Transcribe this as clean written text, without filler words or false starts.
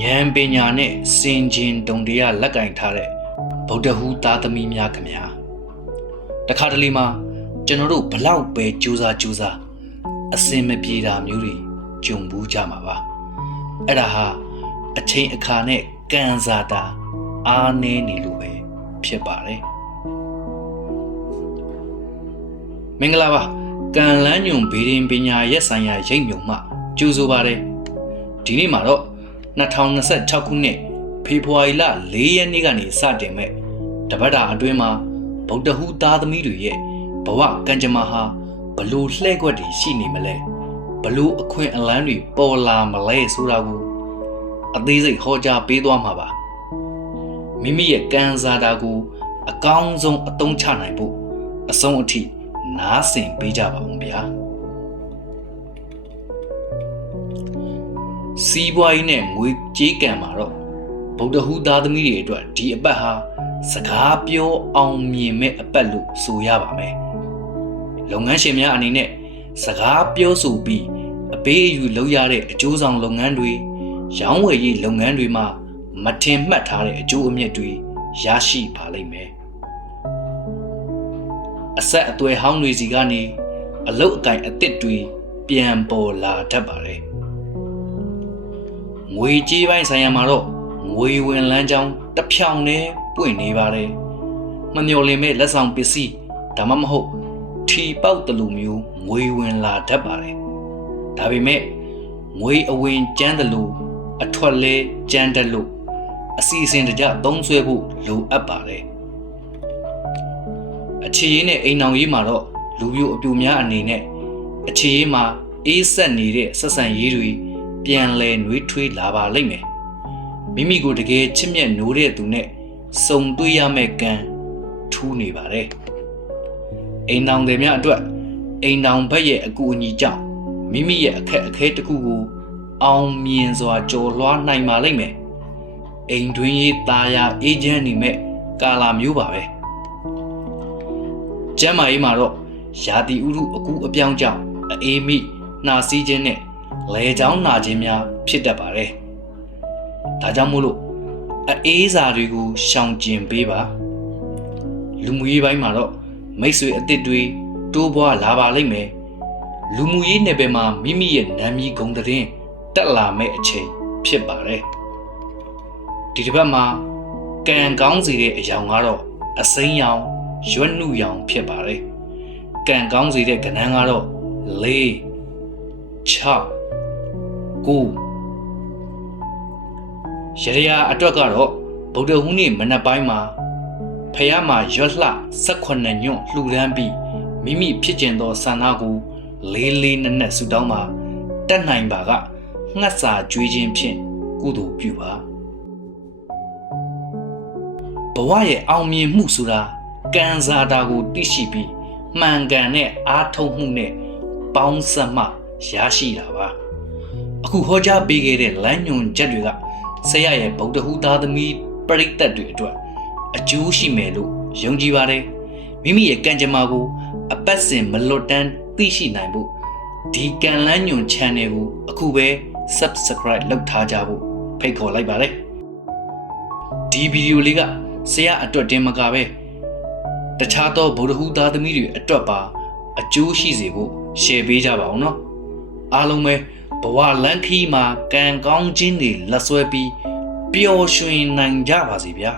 ဉာဏ်ပညာနဲ့စင်ကြင်တုံတရားလက်ကင်ထားတဲ့ဗုဒ္ဓဟူသားသမီးများခင်ဗျာတခါတလေမှာကျွန်တော်တို့ဘလောက်ပဲကြိုးစားအစင်မပြေတာမျိုးတွေကြုံဘူးကြမှာပါအဲ့ဒါဟာအချိန်အခါနဲ့ကံစားတာအားနည်းနေလို့ပဲဖြစ်ပါတယ်မင်္ဂလာပါကံလန်းညွန်ဘေဒင်ပညာရက်ဆိုင်ရာရိပ်မြုံမှကြိုးဆိုပါတယ်ဒီနေ့မှာတော့2026ခုနှစ်ဖေဖော်ဝါရီလ4ရက်နေ့ကနေစတင်မဲ့တပတ်တာအတွင်းမှာဗုဒ္ဓဟူသားသမီးတွေရဲ့ဘဝကံကြမ္မာဟာဘလို့လှဲ့ကွက်တွေရှိနေမလဲဘလို့အခွင့်အလမ်းတွေပေါ်လာမလဲဆိုတာကိုအသေးစိတ်ဟောကြားပေးသွားမှာပါမိမိရဲ့ကံစားတာကိုအကောင်းဆုံးအသုံးချနိုင်ဖို့အဆုံးအထိနားဆင်ပေးကြပါဦးဗျာစီးပွားရေးနဲ့ငွေကြေးကံမှာတော့ဗုဒ္ဓဟူသားသမီးတွေအတွက်ဒီအပတ်ဟာစကားပြောအောင်မြင်မဲ့အပတ်လို့ဆိုရပါမယ်လုပ်ငန်းရှင်များအနေနဲ့စကားပြောဆိုပြီးအပေးအယူလုပ်ရတဲ့အကျိုးဆောင်လုပ်ငန်းတွေရောင်းဝယ်ရေးလုပ်ငန်းတွေမှာမထင်မှတ်ထားတဲ့အကျိုးအမြတ်တွေရရှိပါလိမ့်မယ်အဆက်အသွယ်ဟောင်းတွေစီကနေအလုတ်အကင်အသစ်တွေပြန်ပေါ်လာတတ်ပါတယ်ငွေကြေးပိုင်းဆိုင်ရာမှာတော့ငွေဝင်လမ်းကြောင်းတစ်ဖြောင်နဲ့ပွင့်နေပါတယ်မမျှော်လင့်မဲ့လက်ဆောင်ပစ္စည်းဒါမှမဟုတ်ထီပေါက်တလူမျိုးငွေဝင်လာတတ်ပါတယ်ဒါပေမဲ့ငွေအဝင်ကျန်းတယ်လို့အထွက်လဲကျန်းတယ်လို့အစီအစဉ်တကျသုံးဆွဲဖို့လိုအပ်ပါတယ်အခြေရေးနဲ့အိမ်အောင်ရေးမှာတော့လူမျိုးအပြူများအနေနဲ့အခြေရေးမှာအေးဆက်နေတဲ့ဆက်ဆံရေးတွေပြန်လဲနှွေးထွေးလာပါလိမ့်မယ်မိမိကိုတကယ်ချစ်မြတ်နိုးတဲ့သူနဲ့စုံတွေ့ရမယ့်ကံထူးနေပါတယ်အိမ်အောင်တွေများအတွက်အိမ်အောင်ဘက်ရဲ့အကူအညီကြောင့်မိမိရဲ့အခက်အခဲတစ်ခုကိုအောင်မြင်စွာကျော်လွှားနိုင်ပါလိမ့်မယ်အိမ်တွင်းရေးตาယာအေဂျင့်နေမဲ့ကာလာမျိုးပါပဲကျမ်းမာရေးမှာတော့ရာသီဥတုအကူအပြောင်းကြောင့်အေးမိနှာစီးခြင်းနဲ့လဲချောင်းနာခြင်းများဖြစ်တတ်ပါတယ်ဒါကြောင့်မို့လို့အေးစာတွေကိုရှောင်ကျဉ်ပေးပါလူမှုရေးပိုင်းမှာတော့မိတ်ဆွေအသစ်တွေတိုးပွားလာပါလိမ့်မယ်လူမှုရေးနယ်ပယ်မှာမိမိရဲ့နာမည်ဂုဏ်သတင်းတက်လာမဲ့အချိန်ဖြစ်ပါတယ်ဒီတစ်ပတ်မှာကံကောင်းစေတဲ့အရာကတော့အစိမ်းရောင်ရွက်နှုရောင်ဖြစ်ပါတယ်ကံကောင်းစေတဲ့ကဏ္ဍကတော့4 6 9ရရအတွက်ကတော့ဗုဒ္ဓဟူးနေ့မနက်ပိုင်းမှာဖះမှာရွက်လှ18ညွန့်လှူဒန်းပြီးမိမိဖြစ်ကျင်သောဆန္ဒကိုလေးနက်နက်ဆူတောင်းပါတက်နိုင်ပါကငှက်စာကြွေးခြင်းဖြင့်ကုသိုလ်ပြုပါဘဝရဲ့အောင်မြင်မှုဆိုတာကံစားတာကိုသိရှိပြီးမှန်ကန်တဲ့အားထုတ်မှုနဲ့ပေါင်းစပ်မှရရှိတာပါအခုဟောကြားပေးခဲ့တဲ့လမ်းညွှန်ချက်တွေကဆရာရဲ့ဗုဒ္ဓဟူသားသမီးပရိသတ်တွေအတွက်အကျိုးရှိမယ်လို့ယုံကြည်ပါတယ်မိမိရဲ့ကံကြမ္မာကိုအပတ်စဉ်မလွတ်တမ်းသိရှိနိုင်ဖို့ဒီကံလန်းညွှန် channel ကိုအခုပဲ subscribe လုပ်ထားကြဖို့ဖိတ်ခေါ်လိုက်ပါတယ်ဒီဗီဒီယိုလေးကဆရာအတွက်တင်မကပဲတခြားသောဗုဒ္ဓဟူသားသမီးတွေအတွက်ပါအကျိုးရှိစေဖို့ share ပေးကြပါအောင်နော်အားလုံးပဲဘဝလမ်းခီးမှာကံကောင်းခြင်းတွေလက်ဆွဲပြီးပျော်ရွှင်နိုင်ကြပါစေဗျာ